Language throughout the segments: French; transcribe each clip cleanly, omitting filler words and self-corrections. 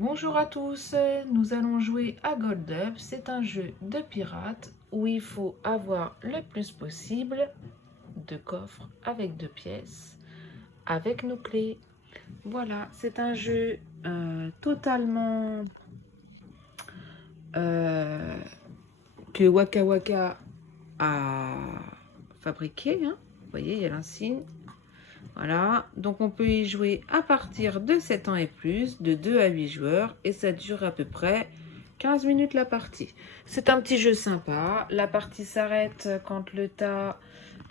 Bonjour à tous, nous allons jouer à Gold Up. C'est un jeu de pirates où il faut avoir le plus possible de coffres avec 2 pièces, avec nos clés. Voilà, c'est un jeu totalement que Waka Waka a fabriqué. Hein. Vous voyez, il y a l'insigne. Voilà, donc on peut y jouer à partir de 7 ans et plus, de 2 à 8 joueurs, et ça dure à peu près 15 minutes la partie. C'est un petit jeu sympa, la partie s'arrête quand le tas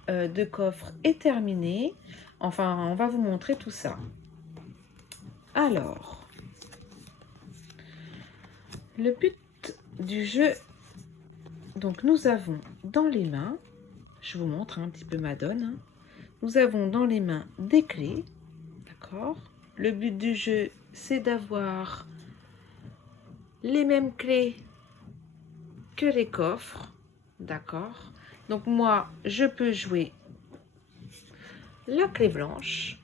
de coffres est terminé. Enfin, on va vous montrer tout ça. Alors, le but du jeu, donc nous avons dans les mains, je vous montre un petit peu ma donne, hein. Nous avons dans les mains des clés, d'accord? Le but du jeu, c'est d'avoir les mêmes clés que les coffres, d'accord? Donc moi, je peux jouer la clé blanche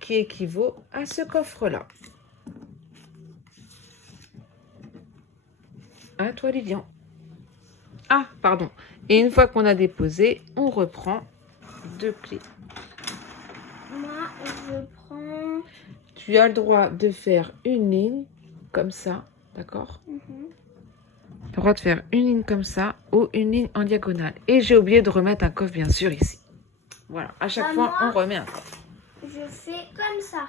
qui équivaut à ce coffre-là. À toi, Lilian. Ah, pardon. Et une fois qu'on a déposé, on reprend 2 clés. Moi, je prends... Tu as le droit de faire une ligne comme ça, d'accord? Tu as le droit de faire une ligne comme ça ou une ligne en diagonale. Et j'ai oublié de remettre un coffre, bien sûr, ici. Voilà, à chaque fois, on remet un coffre. Je fais comme ça.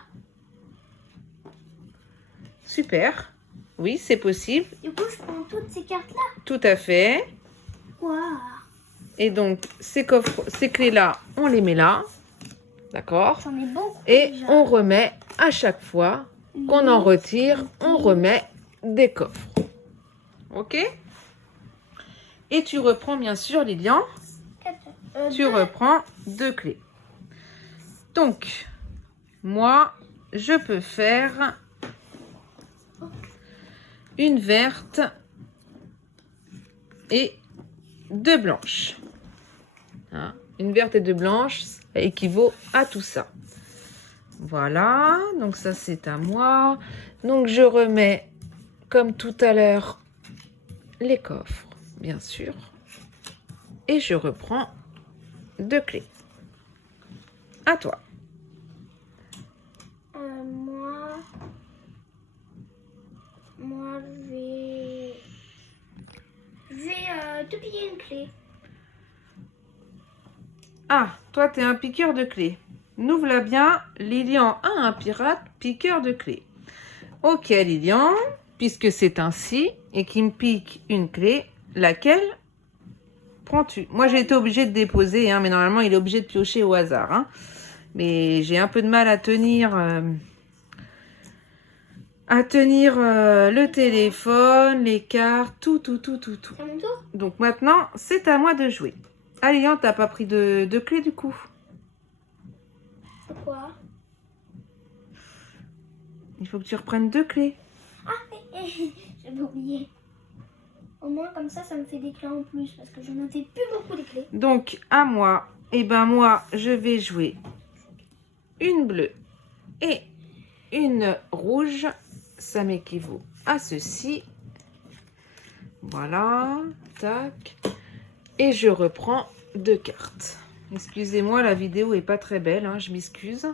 Super. Oui, c'est possible. Du coup, je prends toutes ces cartes-là. Tout à fait. Waouh. Et donc, ces coffres, ces clés-là, on les met là. D'accord? J'en ai beaucoup Et déjà. on remet à chaque fois qu'on en retire, on remet des coffres. Ok? Et tu reprends bien sûr, Lilian, tu reprends 2 clés. Donc, moi, je peux faire une verte et 2 blanches. Hein? Une verte et 2 blanches, ça équivaut à tout ça. Voilà, donc ça c'est à moi. Donc je remets, comme tout à l'heure, les coffres, bien sûr. Et je reprends 2 clés. À toi. Moi, je vais te piquer une clé. Ah, toi t'es un piqueur de clés. Nous voilà bien, Lilian a un pirate piqueur de clés. Ok Lilian, puisque c'est ainsi et qu'il me pique une clé, laquelle prends-tu? Moi j'ai été obligée de déposer, hein, mais normalement il est obligé de piocher au hasard. Hein. Mais j'ai un peu de mal à tenir, le téléphone, les cartes, tout. C'est à mon tour? Donc maintenant, c'est à moi de jouer. Ah Lilian, t'as pas pris de clé du coup? Pourquoi? Il faut que tu reprennes 2 clés. Ah, j'avais oublié. Au moins, comme ça me fait des clés en plus. Parce que je n'en ai plus beaucoup des clés. Donc, à moi, et ben moi, je vais jouer une bleue et une rouge. Ça m'équivaut à ceci. Voilà, tac. Et je reprends 2 cartes. Excusez-moi, la vidéo est pas très belle, hein, je m'excuse.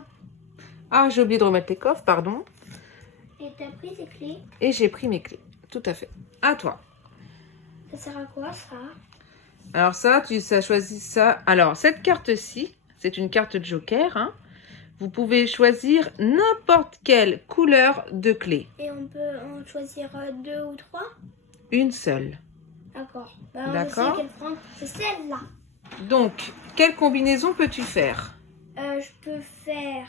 Ah, j'ai oublié de remettre les coffres, pardon. Et t'as pris tes clés? Et j'ai pris mes clés, tout à fait. À toi. Ça sert à quoi, ça? Alors ça, tu as choisi ça. Alors, cette carte-ci, c'est une carte de joker. Hein. Vous pouvez choisir n'importe quelle couleur de clé. Et on peut en choisir 2 ou 3? Une seule. D'accord. Ben, D'accord. je sais quelle prendre. C'est celle-là. Donc, quelle combinaison peux-tu faire? Je peux faire...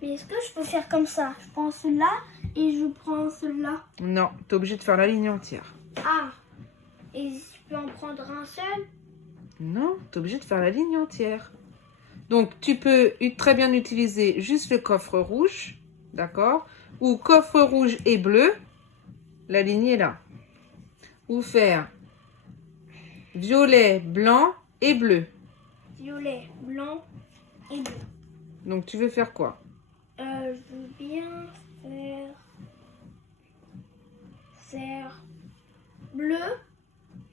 Mais est-ce que je peux faire comme ça? Je prends cela et je prends cela. Non, tu es obligé de faire la ligne entière. Ah. Et je peux en prendre un seul? Non, tu es obligé de faire la ligne entière. Donc, tu peux très bien utiliser juste le coffre rouge, d'accord? Ou coffre rouge et bleu, la ligne est là. Ou faire violet, blanc et bleu. Violet, blanc et bleu. Donc, tu veux faire quoi? Je veux bien faire bleu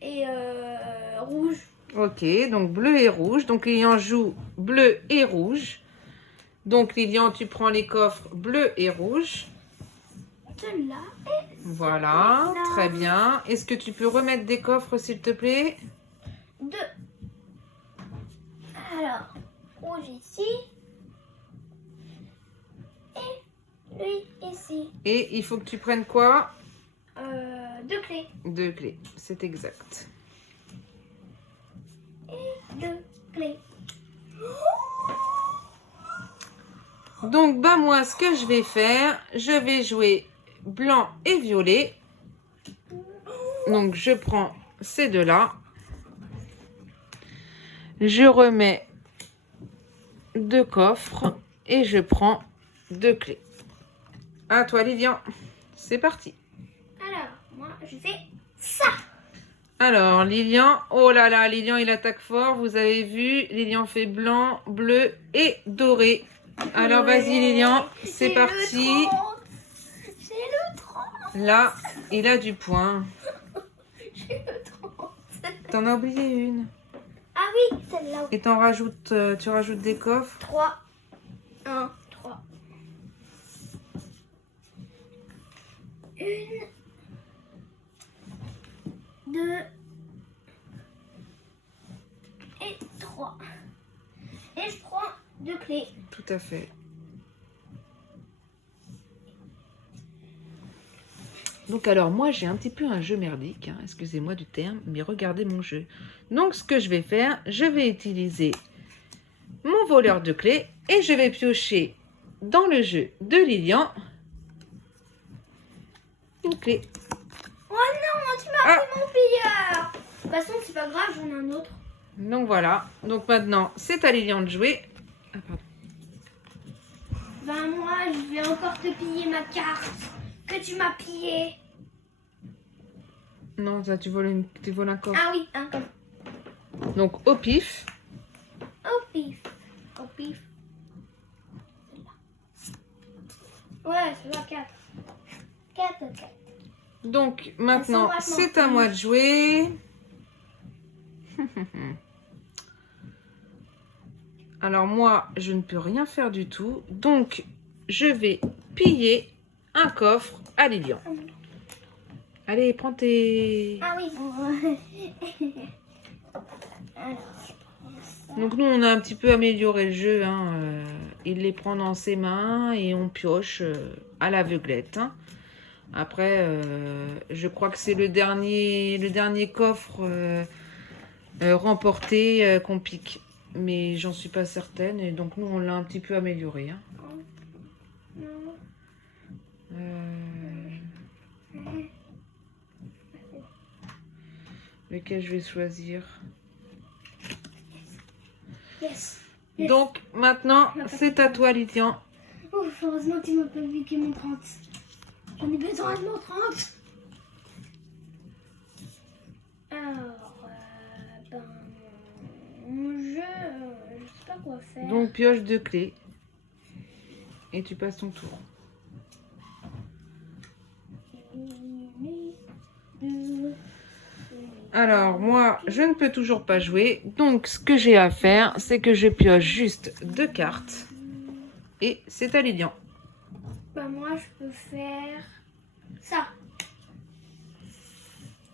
et rouge. Ok, donc bleu et rouge. Donc, Lilian joue bleu et rouge. Donc, Lilian, tu prends les coffres bleu et rouge. Celui-là. Voilà, Là. très bien. Est-ce que tu peux remettre des coffres, s'il te plaît? 2. Alors, rouge ici. Et lui ici. Et il faut que tu prennes quoi? 2 clés. 2 clés, c'est exact. Et 2 clés. Donc, bah moi, ce que je vais faire, je vais jouer blanc et violet. Donc, je prends ces deux-là. Je remets 2 coffres et je prends 2 clés. À toi, Lilian. C'est parti. Alors, moi, je fais ça. Alors, Lilian, oh là là, Lilian, il attaque fort. Vous avez vu, Lilian fait blanc, bleu et doré. Alors, vas-y, Lilian, c'est parti. C'est le 30. Là, il a du point. J'ai le 30. T'en as oublié une. Ah oui, celle-là. Et tu rajoutes des coffres. 3. 1, 3. 1, 2 et 3. Et je prends 2 clés. Tout à fait. Donc alors moi j'ai un petit peu un jeu merdique, hein, excusez-moi du terme, mais regardez mon jeu. Donc ce que je vais faire, je vais utiliser mon voleur de clés et je vais piocher dans le jeu de Lilian une clé. Oh non, tu m'as pris mon pilleur. De toute façon, c'est pas grave, j'en ai un autre. Donc voilà, donc maintenant c'est à Lilian de jouer. Ah pardon. Ben moi, je vais encore te piller ma carte que tu m'as pillée. Non, ça tu voles un coffre. Ah oui, un comme. Donc au pif. Au pif. Au pif. Ouais, c'est la 4. 4, 4. Donc maintenant Elles sont c'est à moi de jouer. Alors moi, je ne peux rien faire du tout. Donc, je vais piller un coffre à Lilian. Allez, prends tes... Ah oui. Alors, je prends ça. Donc nous, on a un petit peu amélioré le jeu. Hein. Il les prend dans ses mains et on pioche à l'aveuglette. Hein. Après, je crois que c'est le dernier coffre remporté qu'on pique. Mais j'en suis pas certaine. Et donc nous, on l'a un petit peu amélioré. Hein. Lequel je vais choisir? Yes. Donc maintenant, c'est à toi, Lilian. Ouf, heureusement que tu m'as pas piqué mon 30. J'en ai besoin de mon 30. Alors, mon jeu, je sais pas quoi faire. Donc pioche 2 clés. Et tu passes ton tour. Alors, moi, je ne peux toujours pas jouer. Donc, ce que j'ai à faire, c'est que je pioche juste 2 cartes. Et c'est à Lilian. Bah, moi, je peux faire ça.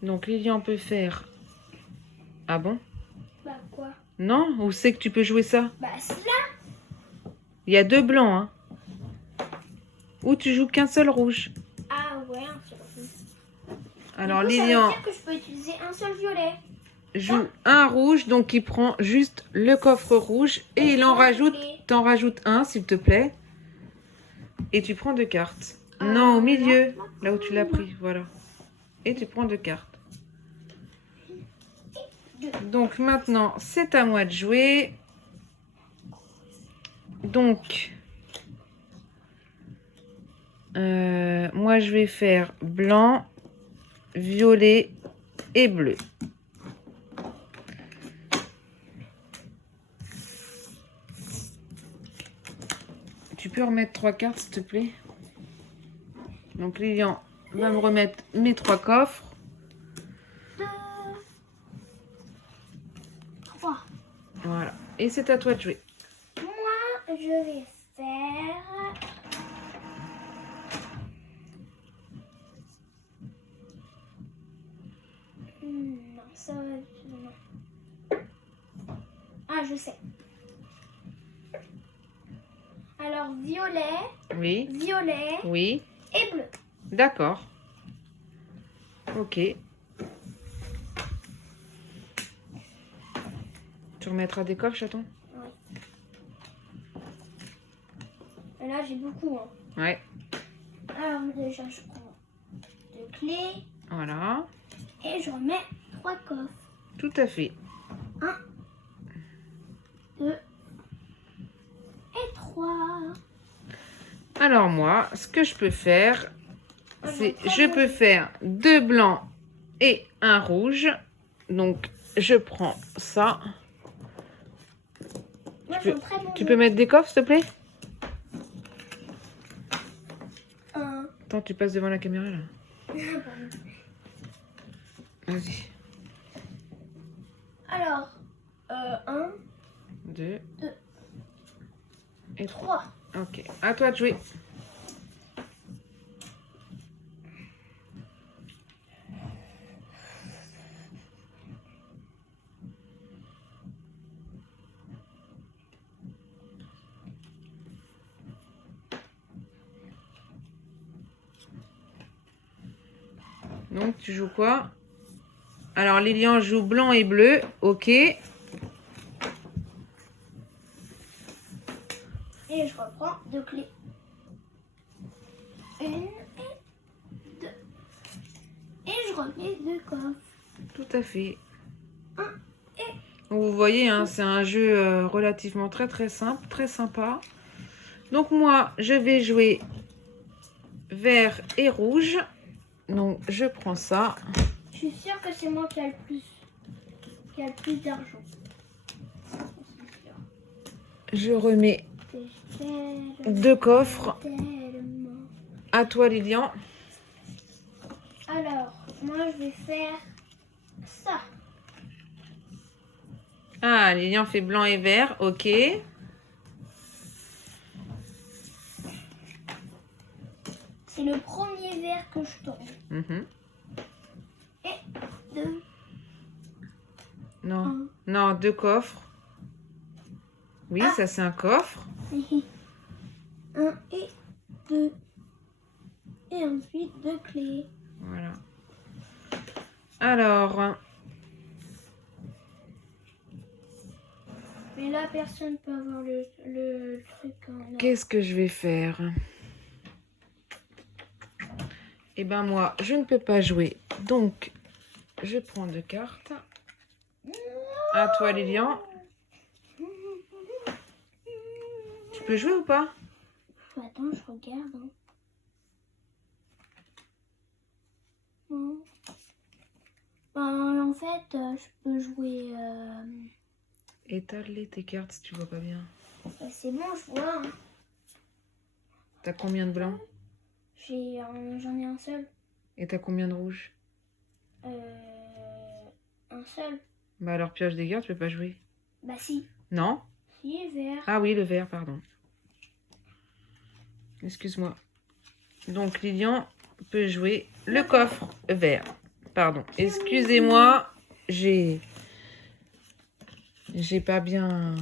Donc, Lilian peut faire... Ah bon? Bah, quoi? Non? Où c'est que tu peux jouer ça? Bah, cela. Il y a 2 blancs, hein. Ou tu joues qu'un seul rouge. Ah, ouais, un seul rouge. Alors, Du coup, Lilian... ça veut dire que je peux utiliser un seul violet. Joue un rouge, donc il prend juste le coffre rouge et il en rajoute, t'en rajoutes un s'il te plaît. Et tu prends 2 cartes. Non, au milieu, là où tu l'as pris, voilà. Et tu prends 2 cartes. Donc maintenant, c'est à moi de jouer. Donc, moi je vais faire blanc, violet et bleu. Tu peux remettre 3 cartes, s'il te plaît? Donc, Lilian va me remettre mes 3 coffres. 2, 3. Voilà. Et c'est à toi de jouer. Moi, je vais faire... Non, ça va être... Non. Ah, je sais. Alors, violet, Oui. violet Oui. et bleu. D'accord. Ok. Tu remettras des coffres, chaton? Oui. Et là, j'ai beaucoup. Hein. Ouais. Alors, déjà, je prends 2 clés Voilà. et je remets 3 coffres. Tout à fait. 1, 2 et 3. Alors moi, ce que je peux faire, Moi, c'est j'ai un très je bon peux jeu. faire 2 blancs et un rouge. Donc je prends ça. Moi, Tu j'ai peux, un très bon tu jeu. peux mettre des coffres, s'il te plaît? 1. Attends, tu passes devant la caméra là. Vas-y. Alors, 1, 2 2 et 3. 3. Ok, à toi de jouer. Donc tu joues quoi? Alors Lilian joue blanc et bleu, ok. Et je reprends 2 clés. 1 et 2. Et je remets 2 coffres. Tout à fait. 1 et... Donc, vous voyez, hein, c'est un jeu relativement très simple, très sympa. Donc moi, je vais jouer vert et rouge. Donc je prends ça. Je suis sûre que c'est moi qui a le plus d'argent. Je remets C'est tellement, 2 coffres. tellement. À toi Lilian. Alors, moi je vais faire ça. Ah, Lilian fait blanc et vert, ok. C'est le premier verre que je tourne. Mhm. Et 2, Non, 1. non, 2 coffres. Oui, Ah. ça c'est un coffre. 1 et 2. Et ensuite 2 clés. Voilà. Alors, Mais là, personne peut avoir le truc en or. qu'est-ce que je vais faire? Eh ben moi, je ne peux pas jouer. Donc, je prends 2 cartes. À toi Lilian. Tu peux jouer ou pas? Attends, je regarde. Hein. Non. En fait, je peux jouer... Étale-les tes cartes si tu vois pas bien. c'est bon, je vois. Hein. T'as combien de blancs? J'en ai un seul. Et t'as combien de rouges? Un seul. Bah alors pioche des cartes, tu peux pas jouer. Bah si. Non? Si, vert. Ah oui, le vert, pardon. Excuse-moi. Donc Lilian peut jouer le coffre vert. Pardon. Excusez-moi, j'ai pas bien...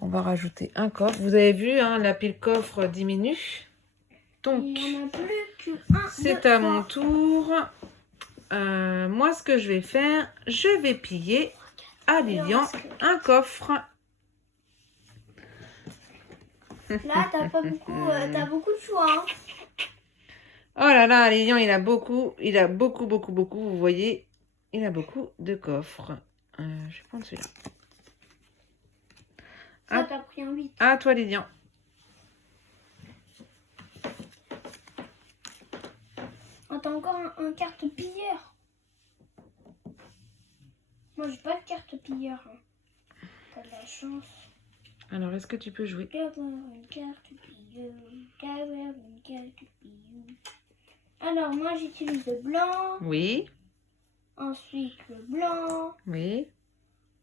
On va rajouter un coffre. Vous avez vu, hein, la pile coffre diminue. Donc, Il n'y en a plus qu'un. c'est à mon tour. Moi, ce que je vais faire, je vais piller à Lilian un coffre. Là, t'as pas beaucoup, t'as beaucoup de choix. Hein. Oh là là, Lilian, il a beaucoup, vous voyez, il a beaucoup de coffres. Je vais prendre celui-là. Ça, t'as pris un 8. À toi, Lilian. Oh, t'as encore un carte pilleur. Moi, j'ai pas de carte pilleur. Hein. T'as de la chance. Alors, est-ce que tu peux jouer? D'avoir une carte bio, d'avoir une carte bio. Alors, moi, j'utilise le blanc, Oui, ensuite le blanc, oui.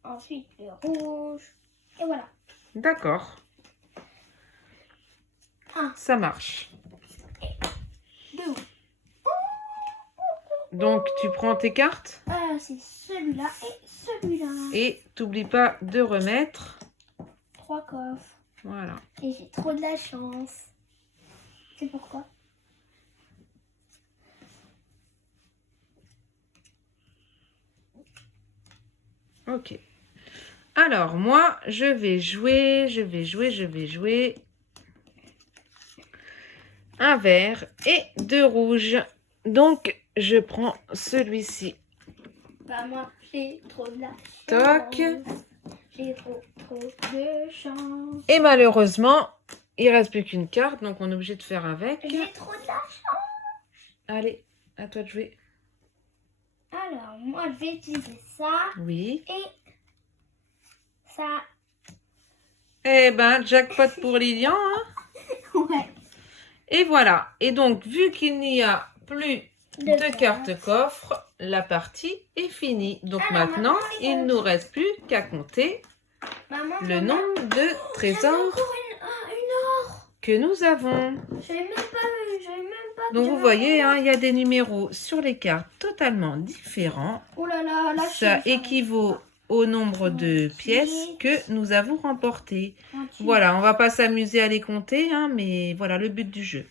ensuite le rouge, et voilà. D'accord. Un, Ça marche. 2. Donc, tu prends tes cartes Ah, c'est celui-là et celui-là. et t'oublies pas de remettre. 3 coffres. Voilà. Et j'ai trop de la chance. C'est pourquoi? Ok. Alors, moi, je vais jouer un vert et 2 rouges. Donc, je prends celui-ci. Bah moi, j'ai trop de la Toc. chance. J'ai trop de chance. Et malheureusement, il reste plus qu'une carte, donc on est obligé de faire avec. J'ai trop de la chance. Allez, à toi de jouer. Alors, moi, je vais utiliser ça Oui. et ça. Eh ben, jackpot pour Lilian, hein. Ouais. Et voilà. Et donc, vu qu'il n'y a plus de cartes coffre, la partie est finie. Donc Alors, maintenant, maintenant, il ne nous reste plus qu'à compter le nombre de trésors Une or. que nous avons. J'avais même pas. Donc vous voyez, hein, il y a des numéros sur les cartes totalement différents. Oh là là, là. Ça équivaut au nombre de pièces que nous avons remportées. Voilà, on va pas s'amuser à les compter, hein, mais voilà le but du jeu.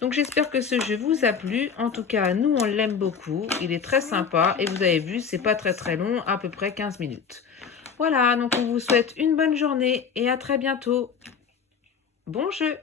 Donc j'espère que ce jeu vous a plu. En tout cas, nous on l'aime beaucoup. Il est très sympa et vous avez vu, c'est pas très long, à peu près 15 minutes. Voilà, donc on vous souhaite une bonne journée et à très bientôt. Bon jeu!